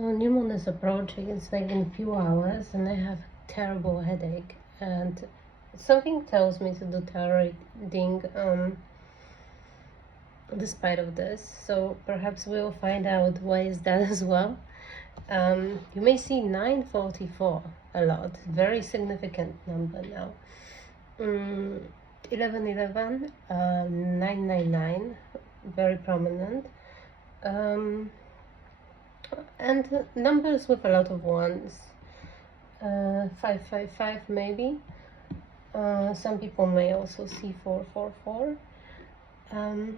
New moon is approaching. It's like in a few hours, and I have terrible headache. And something tells me to do tarot reading despite of this. So perhaps we'll find out why is that as well. You may see 944 a lot, very significant number now. 1111, 999, very prominent. And numbers with a lot of ones, 555 maybe. Some people may also see 444. And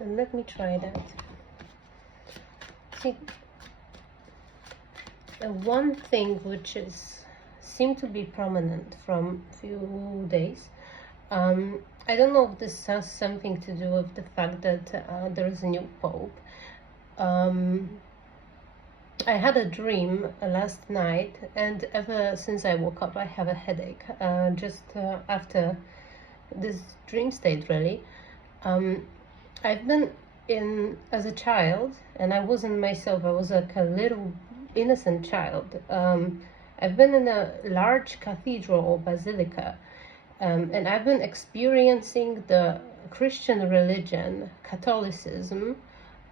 let me try that. See, one thing which seemed to be prominent from few days. I don't know if this has something to do with the fact that there is a new pope. I had a dream last night, and ever since I woke up I have a headache, just after this dream state really. I've been in as a child, and I wasn't myself, I was like a little innocent child. I've been in a large cathedral or basilica, and I've been experiencing the Christian religion, Catholicism,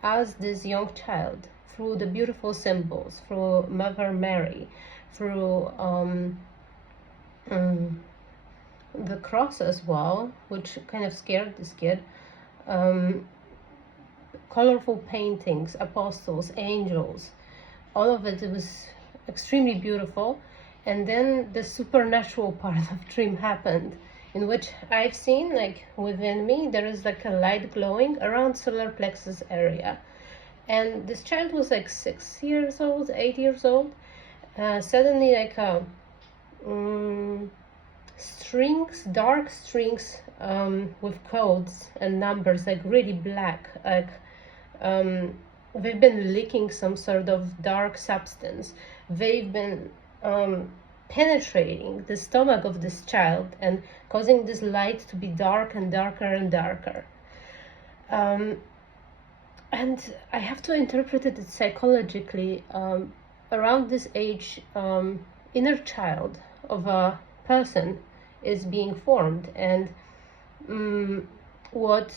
as this young child, through the beautiful symbols, through Mother Mary, through the cross as well, which kind of scared this kid. Colorful paintings, apostles, angels, all of it was extremely beautiful. And then the supernatural part of dream happened, in which I've seen, like, within me there is like a light glowing around solar plexus area. And this child was like 6 years old, 8 years old. Suddenly, like strings, dark strings, with codes and numbers, like really black, like they've been leaking some sort of dark substance. They've been penetrating the stomach of this child and causing this light to be dark and darker and darker. And I have to interpret it psychologically. Around this age, inner child of a person is being formed, and what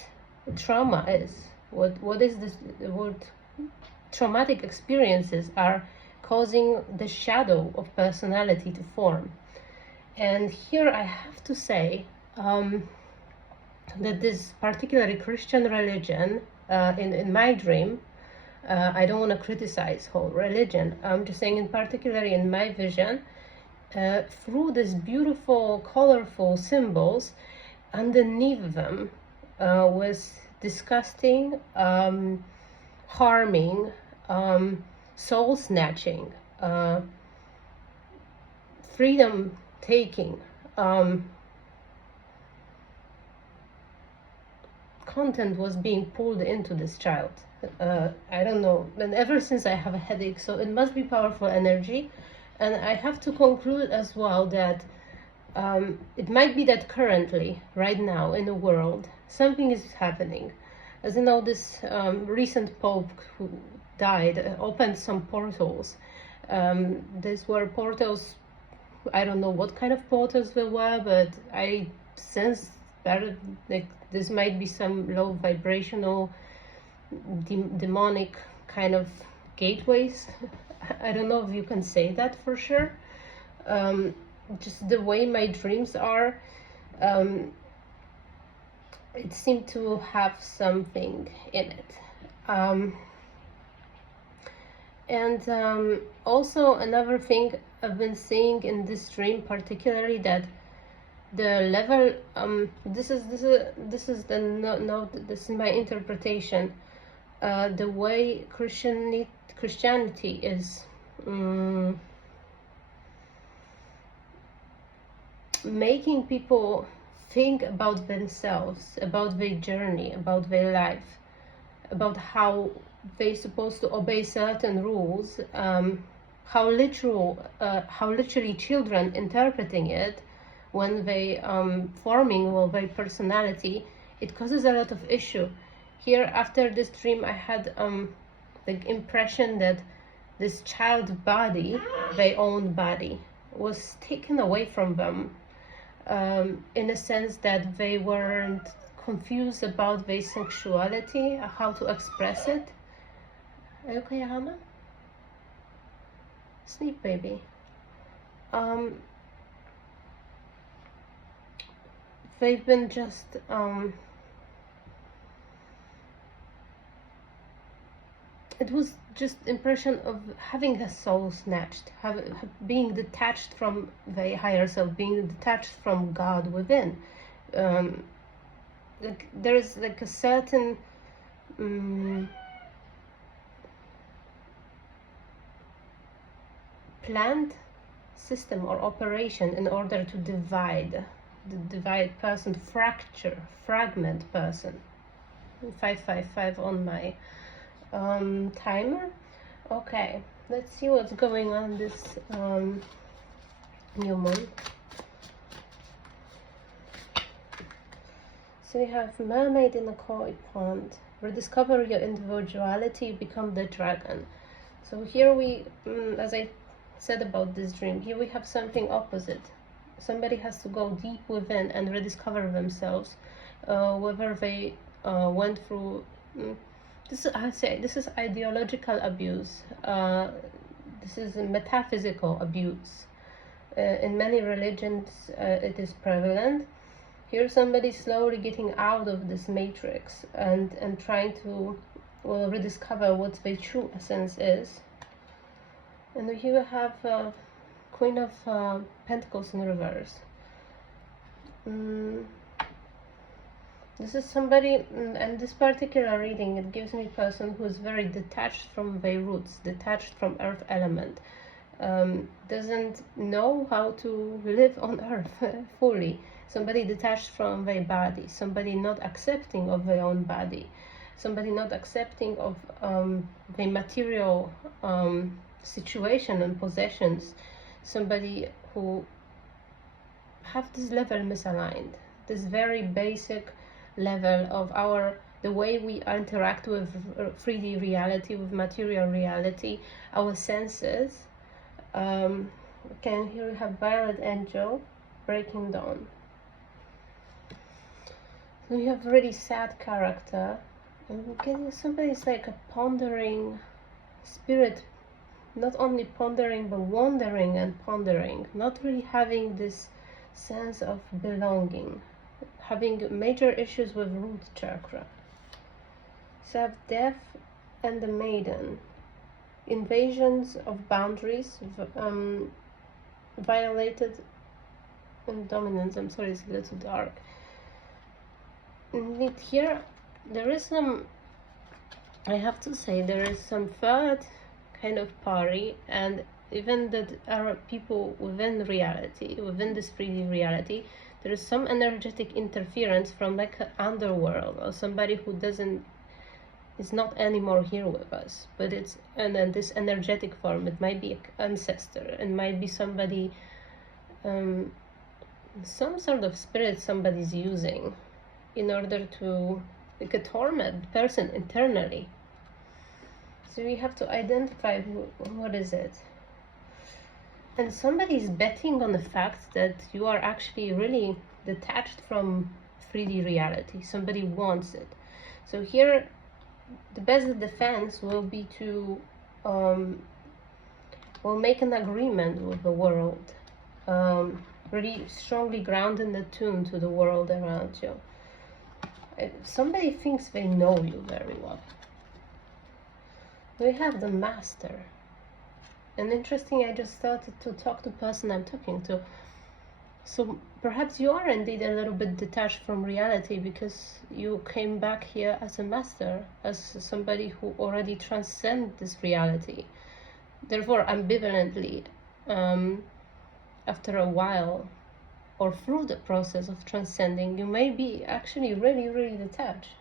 trauma is, what is this, what traumatic experiences are causing the shadow of personality to form. And here I have to say that this particularly Christian religion, in my dream, I don't want to criticize whole religion, I'm just saying in particularly in my vision, through these beautiful colorful symbols, underneath them was disgusting, harming, soul snatching, freedom taking, content was being pulled into this child. I don't know, and ever since I have a headache, so it must be powerful energy. And I have to conclude as well that it might be that currently, right now in the world, something is happening. As you know, this recent Pope who died opened some portals. These were portals, I don't know what kind of portals they were, but I sense that like this might be some low vibrational, demonic kind of gateways. I don't know if you can say that for sure. Just the way my dreams are, it seemed to have something in it. And also another thing I've been seeing in this dream, particularly, that the level, this is my interpretation. The way Christianity is making people think about themselves, about their journey, about their life, about how they're supposed to obey certain rules, how literally children interpreting it when they forming their personality, it causes a lot of issue. Here, after this dream, I had the impression that this child body, their own body, was taken away from them, in a sense that they weren't confused about their sexuality, how to express it. Are you okay, Hannah? Sleep, baby. They've been just it was just impression of having a soul snatched, being detached from the higher self, being detached from God within. Like there is like a certain planned system or operation in order to divide person, fragment person. 555 on my timer. Okay, let's see what's going on this new moon. So we have mermaid in a koi pond. Rediscover your individuality, become the dragon. So here we, as I said about this dream, here we have something opposite. Somebody has to go deep within and rediscover themselves, whether they went through this is ideological abuse. This is a metaphysical abuse. In many religions, it is prevalent. Here, somebody slowly getting out of this matrix and trying to rediscover what their true essence is. And here we have Queen of Pentacles in reverse. This is somebody, and this particular reading, it gives me a person who is very detached from their roots, detached from earth element, doesn't know how to live on earth fully. Somebody detached from their body, somebody not accepting of their own body, somebody not accepting of their material situation and possessions, somebody who have this level misaligned, this very basic level of the way we interact with 3D reality, with material reality, our senses. Okay, here we have Violet Angel, Breaking Dawn. So we have really sad character, and somebody's like a pondering spirit, not only pondering but wandering and pondering, not really having this sense of belonging, having major issues with root chakra. So I have Death and the Maiden, invasions of boundaries, violated, and dominance. I'm sorry, it's a little dark. And here there is some, I have to say, there is some third kind of party, and even that are people within reality, within this 3D reality, there is some energetic interference from like an underworld or somebody who is not anymore here with us, but it's, and then this energetic form, it might be an ancestor, it might be somebody, some sort of spirit somebody's using in order to, like a torment person internally. So we have to identify what is it. And somebody is betting on the fact that you are actually really detached from 3D reality. Somebody wants it. So here, the best defense will be to will make an agreement with the world, really strongly ground and attuned to the world around you. Somebody thinks they know you very well. We have the Master. And interesting, I just started to talk to the person I'm talking to. So perhaps you are indeed a little bit detached from reality because you came back here as a master, as somebody who already transcends this reality. Therefore, ambivalently, after a while, or through the process of transcending, you may be actually really, really detached.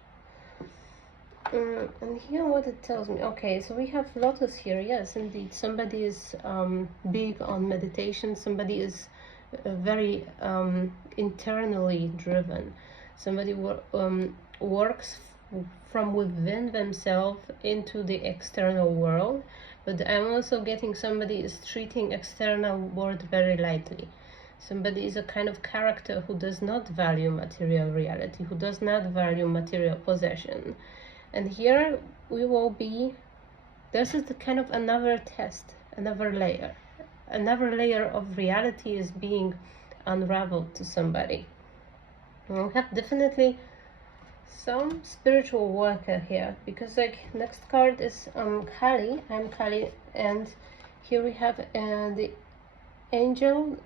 And here what it tells me, okay, so we have Lotus here. Yes, indeed, somebody is big on meditation, somebody is very internally driven, somebody works from within themselves into the external world, but I'm also getting somebody is treating external world very lightly. Somebody is a kind of character who does not value material reality, who does not value material possession. And here we will be, this is the kind of another test, another layer. Another layer of reality is being unraveled to somebody. And we have definitely some spiritual worker here, because like next card is Kali. I'm Kali, and here we have the angel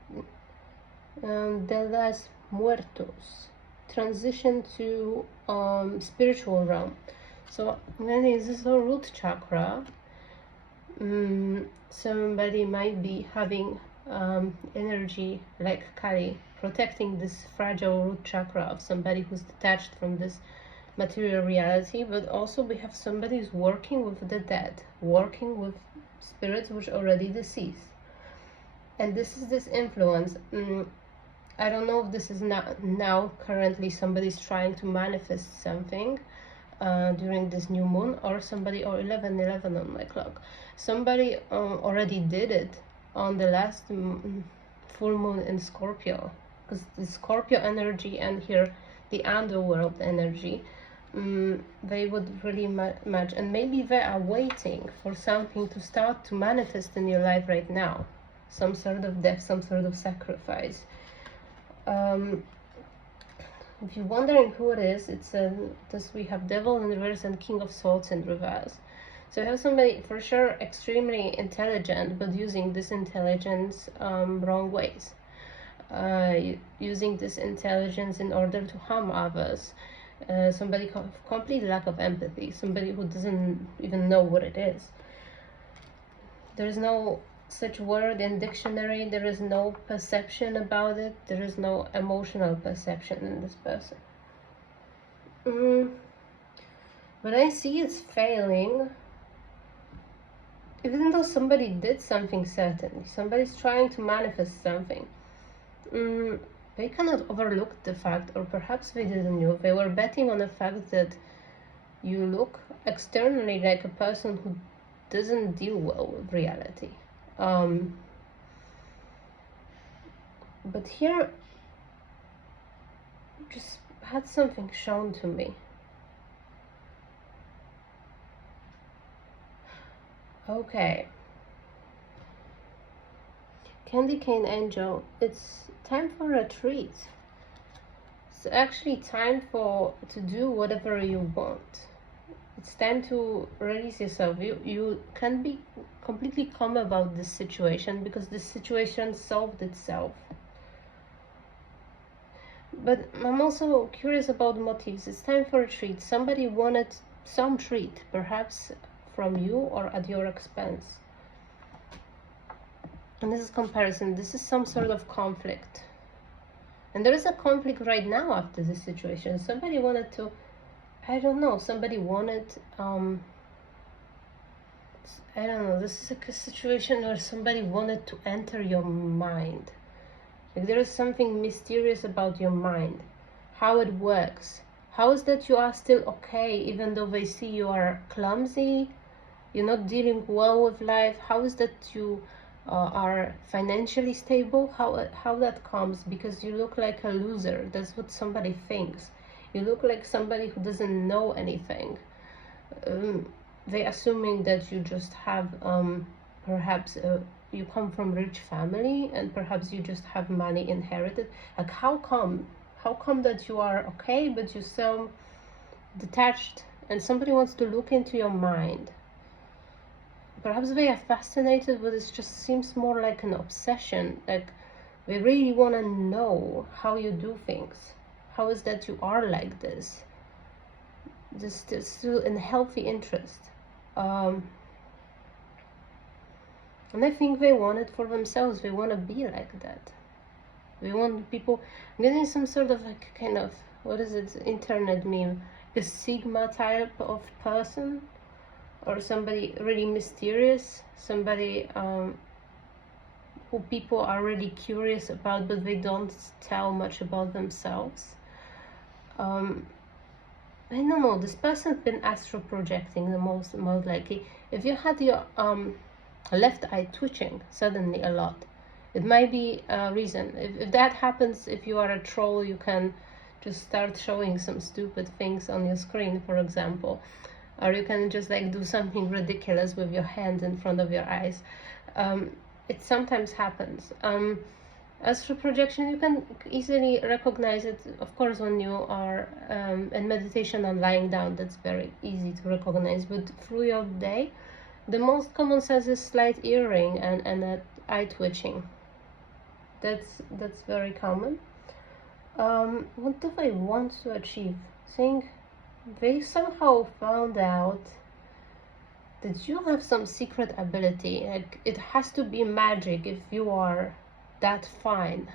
de los muertos, transition to spiritual realm. So when is this the root chakra? Somebody might be having energy like Kali, protecting this fragile root chakra of somebody who's detached from this material reality, but also we have somebody who's working with the dead, working with spirits which are already deceased. And this is this influence. I don't know if this is not now currently somebody's trying to manifest something during this new moon, or somebody, or 11:11 on my clock, somebody already did it on the last full moon in Scorpio, because the Scorpio energy and here the underworld energy, they would really match, and maybe they are waiting for something to start to manifest in your life right now, some sort of death, some sort of sacrifice. If you're wondering who it is, it's this, we have Devil in reverse and King of Swords in reverse. So I have somebody for sure extremely intelligent, but using this intelligence wrong ways. Using this intelligence in order to harm others. Somebody complete lack of empathy. Somebody who doesn't even know what it is. There is no such word in dictionary. There is no perception about it. There is no emotional perception in this person. But I see it's failing, even though somebody did something certainly. Somebody's trying to manifest something. They cannot overlook the fact, or perhaps they didn't know, they were betting on the fact that you look externally like a person who doesn't deal well with reality. But here just had something shown to me. Okay, Candy Cane Angel, it's time for retreat. It's actually time to do whatever you want. It's time to release yourself. You can be completely calm about this situation, because this situation solved itself. But I'm also curious about motives. It's time for a treat. Somebody wanted some treat, perhaps from you or at your expense. And this is comparison. This is some sort of conflict. And there is a conflict right now after this situation. Somebody wanted to, I don't know, somebody wanted, I don't know, this is a situation where somebody wanted to enter your mind. Like there is something mysterious about your mind, how it works. How is that you are still okay, even though they see you are clumsy, you're not dealing well with life? How is that you are financially stable? How that comes? Because you look like a loser. That's what somebody thinks. You look like somebody who doesn't know anything. They're assuming that you just have perhaps you come from rich family, and perhaps you just have money inherited. Like how come that you are okay but you're so detached, and somebody wants to look into your mind? Perhaps they are fascinated, but it just seems more like an obsession. Like they really want to know how you do things. How is that you are like this? This is still in healthy interest. And I think they want it for themselves. They want to be like that. They want people. I'm getting some sort of like kind of, what is it, internet meme, the Sigma type of person, or somebody really mysterious, somebody who people are really curious about, but they don't tell much about themselves. I don't know, this person's been astral projecting the most likely. If you had your left eye twitching suddenly a lot. It might be a reason. If that happens, if you are a troll, you can just start showing some stupid things on your screen, for example. Or you can just like do something ridiculous with your hand in front of your eyes. It sometimes happens. Astral projection, you can easily recognize it, of course, when you are in meditation and lying down. That's very easy to recognize. But through your day, the most common sense is slight earring and eye twitching. That's very common. What do they want to achieve? Saying they somehow found out that you have some secret ability. Like, it has to be magic if you are that fine.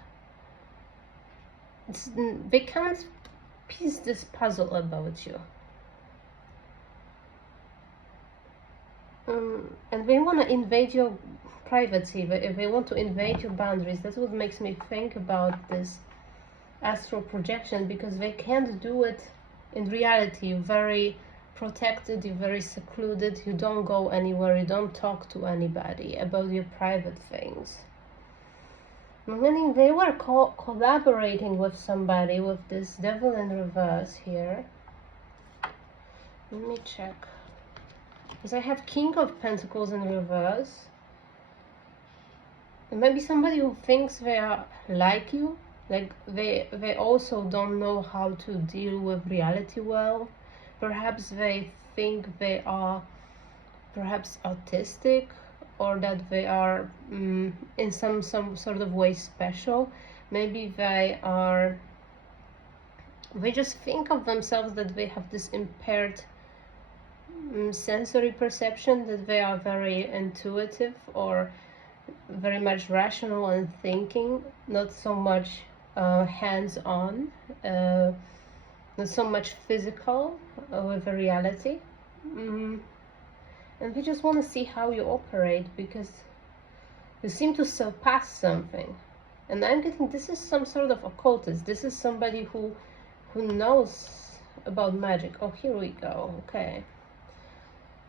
They can't piece this puzzle about you. And they want to invade your privacy. If they want to invade your boundaries, that's what makes me think about this astral projection, because they can't do it in reality. You're very protected, you're very secluded, you don't go anywhere, you don't talk to anybody about your private things. Meaning they were collaborating with somebody, with this devil in reverse here. Let me check. Because I have King of Pentacles in reverse. And maybe somebody who thinks they are like you, like they also don't know how to deal with reality well. Perhaps they think they are perhaps autistic, or that they are in some sort of way special. Maybe they just think of themselves that they have this impaired sensory perception, that they are very intuitive or very much rational and thinking, not so much hands-on, not so much physical with the reality. And we just want to see how you operate, because you seem to surpass something. And I'm getting this is some sort of occultist. This is somebody who knows about magic. Oh, here we go. Okay.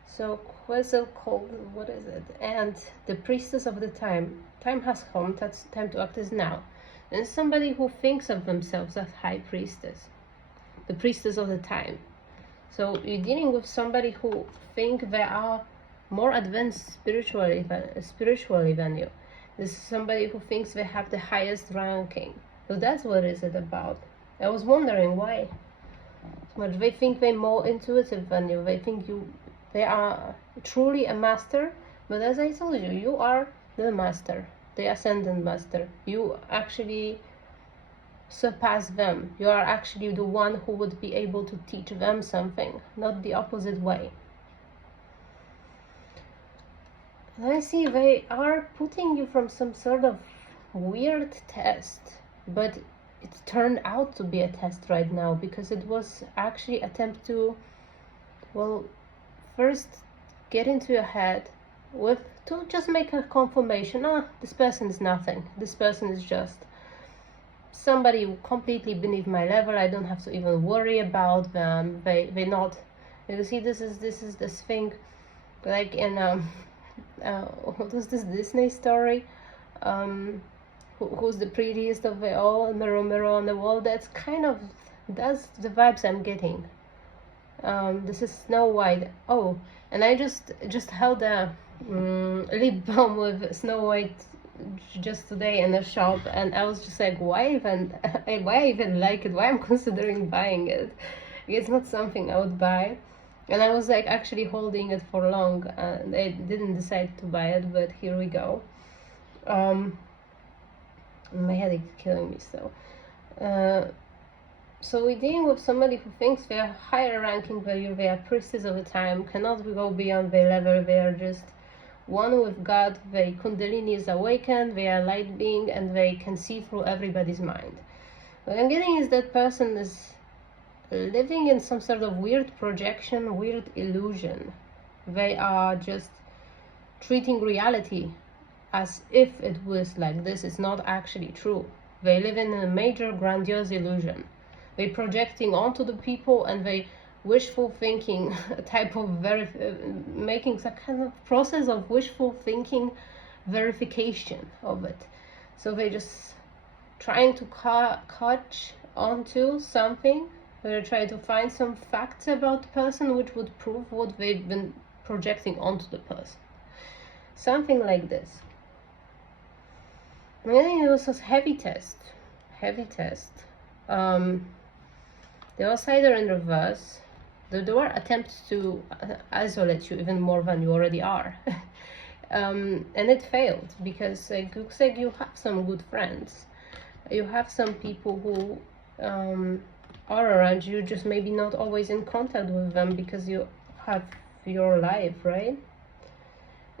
So Quetzal called, what is it? And the priestess of the time. Time has come. That's time to act is now. And somebody who thinks of themselves as high priestess, the priestess of the time. So you're dealing with somebody who think they are more advanced spiritually than you. This is somebody who thinks they have the highest ranking. So that's what is it about. I was wondering why. But they think they're more intuitive than you. They think they are truly a master. But as I told you, you are the master, the ascendant master. You actually surpass them. You are actually the one who would be able to teach them something, not the opposite way. And I see they are putting you from some sort of weird test, but it turned out to be a test right now, because it was actually an attempt to, well, first get into your head to just make a confirmation. This person is nothing. This person is just somebody completely beneath my level. I don't have to even worry about them. They're not. You see, this is this thing, like in what was this Disney story? Who's the prettiest of it all? Mirror, mirror on the wall. That's the vibes I'm getting. This is Snow White. Oh, and I just held a lip balm with Snow White just today in the shop, and I was just like, why I even like it? Why I'm considering buying it? It's not something I would buy, and I was like actually holding it for long, and I didn't decide to buy it, but here we go. My headache is killing me still. So we're dealing with somebody who thinks they are higher ranking than you. They are priestess of the time, cannot go beyond their level. They are just one with God. Their kundalini is awakened, they are light being, and they can see through everybody's mind. What I'm getting is that person is living in some sort of weird projection, weird illusion. They are just treating reality as if it was like this. It's not actually true. They live in a major grandiose illusion. They're projecting onto the people, and they wishful thinking type of making some kind of process of wishful thinking verification of it. So they're just trying to catch onto something. They're trying to find some facts about the person which would prove what they've been projecting onto the person. Something like this. I think it was a heavy test. The outsider in reverse. There were attempts to isolate you even more than you already are. And it failed, because it looks like you have some good friends. You have some people who are around you, just maybe not always in contact with them because you have your life, right?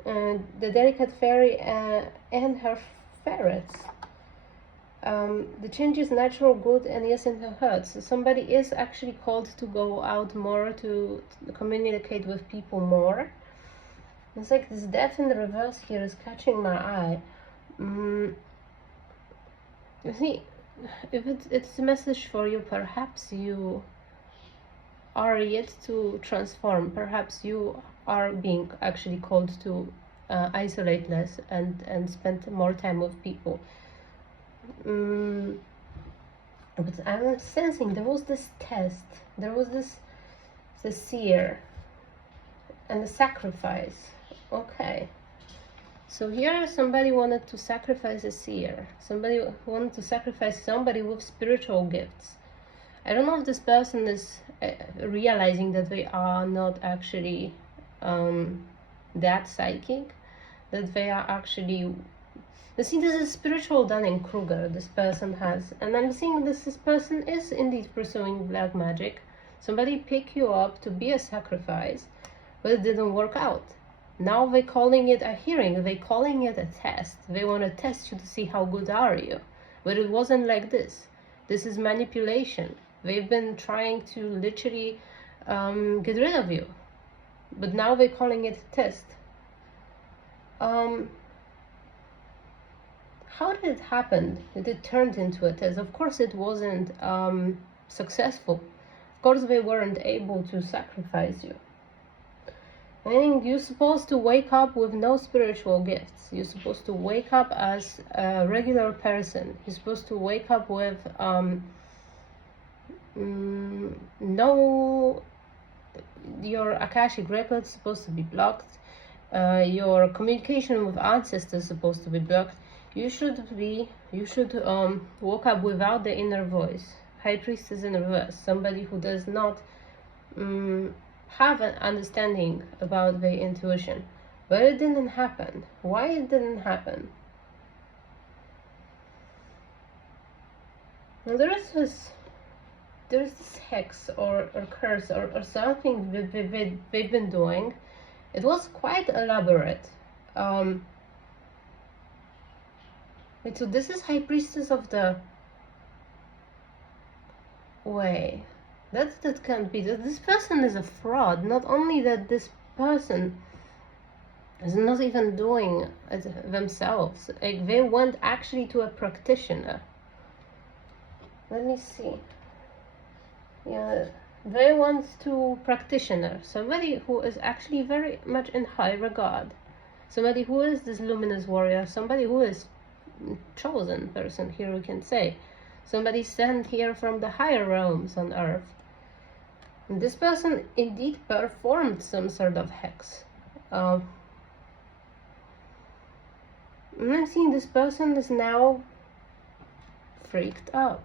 And the delicate fairy and her ferrets. The change is natural, good, and yes, it hurts. So somebody is actually called to go out more, to communicate with people more. It's like this death in the reverse here is catching my eye. You see, if it's a message for you, perhaps you are yet to transform. Perhaps you are being actually called to isolate less and spend more time with people. But I'm sensing there was this test, there was the seer and the sacrifice. Okay, so here somebody wanted to sacrifice a seer, somebody wanted to sacrifice somebody with spiritual gifts. I don't know if this person is realizing that they are not actually that psychic, that they are actually, you see, this is spiritual Dunning-Kruger this person has, and I'm seeing this person is indeed pursuing black magic. Somebody picked you up to be a sacrifice, but it didn't work out. Now they're calling it a hearing, they're calling it a test. They want to test you to see how good are you. But it wasn't like this. This is manipulation. They've been trying to literally get rid of you. But now they're calling it a test. How did it happen that it turned into a test? Of course it wasn't successful. Of course they weren't able to sacrifice you. I think you're supposed to wake up with no spiritual gifts. You're supposed to wake up as a regular person. You're supposed to wake up with no, your akashic records supposed to be blocked. Your communication with ancestors supposed to be blocked. You should wake up without the inner voice. High priestess in reverse, somebody who does not have an understanding about their intuition. But it didn't happen. Why it didn't happen? Now there is this hex or curse or something that they've been doing. It was quite elaborate. So this is High Priestess of the Way. That can't be. This person is a fraud. Not only that, this person is not even doing it themselves. Like, they went actually to a practitioner. Let me see. Yeah, they went to practitioner, somebody who is actually very much in high regard, somebody who is this luminous warrior, somebody who is chosen person, here we can say, somebody sent here from the higher realms on earth. And this person indeed performed some sort of hex. And I'm seeing this person is now freaked up.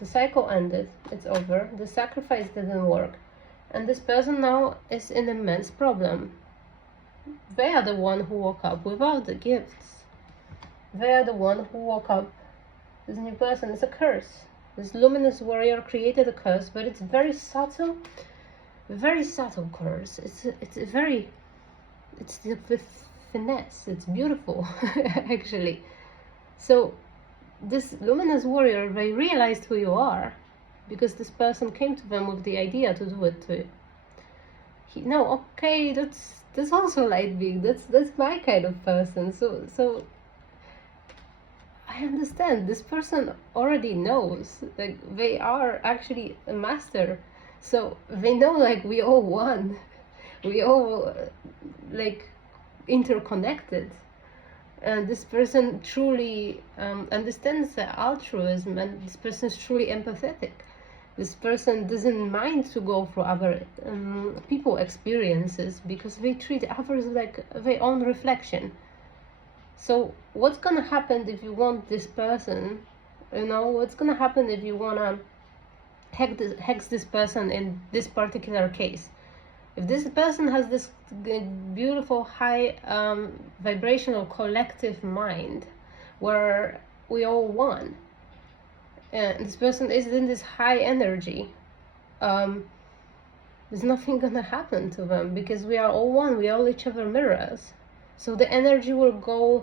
The cycle ended, it's over, the sacrifice didn't work, and this person now is in immense problem. They are the one who woke up without the gifts. They are the one who woke up. This new person is a curse. This luminous warrior created a curse, but it's very subtle curse. It's with finesse. It's beautiful, actually. So this luminous warrior, they realized who you are, because this person came to them with the idea to do it to you. No, okay, that's also light being. That's my kind of person. So I understand. This person already knows. Like, they are actually a master So they know like we all one, we all like interconnected. And this person truly understands the altruism, and this person is truly empathetic. This person doesn't mind to go through other people experiences because they treat others like their own reflection. So what's gonna happen if you want this person, what's gonna happen if you wanna hex this person in this particular case? If this person has this beautiful high vibrational collective mind where we all one, and this person is in this high energy, there's nothing gonna happen to them because we are all one, we are all each other mirrors. So the energy will go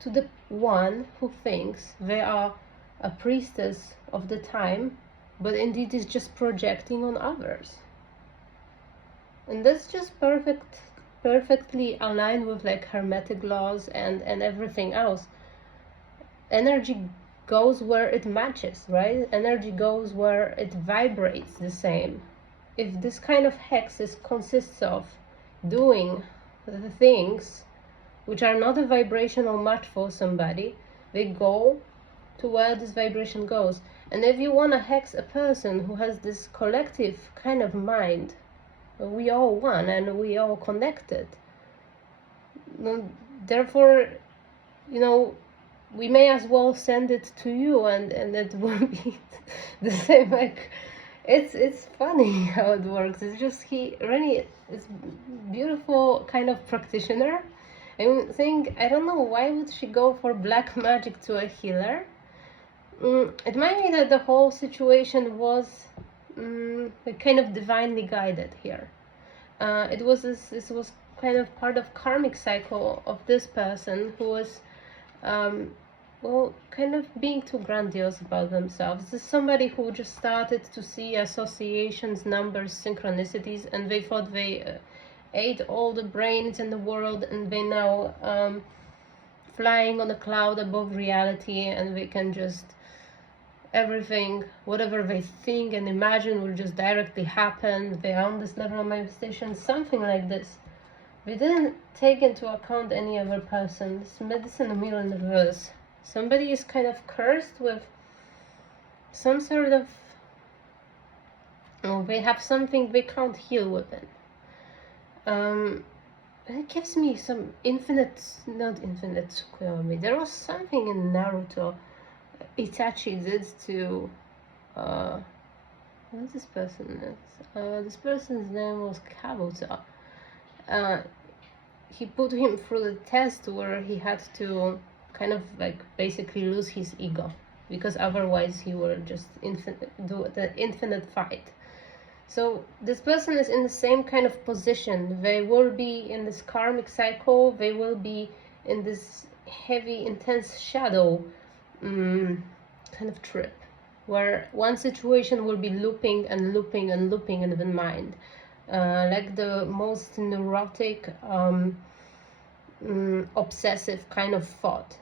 to the one who thinks they are a priestess of the time, but indeed is just projecting on others. And that's just perfectly aligned with like hermetic laws and everything else. Energy goes where it matches, right? Energy goes where it vibrates the same. If this kind of hexes consists of doing the things which are not a vibrational match for somebody, they go to where this vibration goes. And if you want to hex a person who has this collective kind of mind, we all one and we all connected, therefore, we may as well send it to you, and it will be the same. Like, it's funny how it works. It's just he really is beautiful kind of practitioner. I'm saying, I don't know, why would she go for black magic to a healer? It might be that the whole situation was kind of divinely guided here. This was kind of part of karmic cycle of this person who was kind of being too grandiose about themselves. This is somebody who just started to see associations, numbers, synchronicities, and they thought they ate all the brains in the world, and they now flying on a cloud above reality, and they can just everything, whatever they think and imagine will just directly happen. They are on this level of manifestation, something like this. We didn't take into account any other person. This medicine wheel in reverse. Somebody is kind of cursed with some sort of, they have something they can't heal within. It gives me some not infinite Tsukuyomi. There was something in Naruto Itachi did to what this person is. This person's name was Kabuto. He put him through the test where he had to kind of like basically lose his ego, because otherwise he will just do the infinite fight. So this person is in the same kind of position. They will be in this karmic cycle. They will be in this heavy, intense shadow kind of trip, where one situation will be looping and looping and looping in the mind, like the most neurotic, obsessive kind of thought.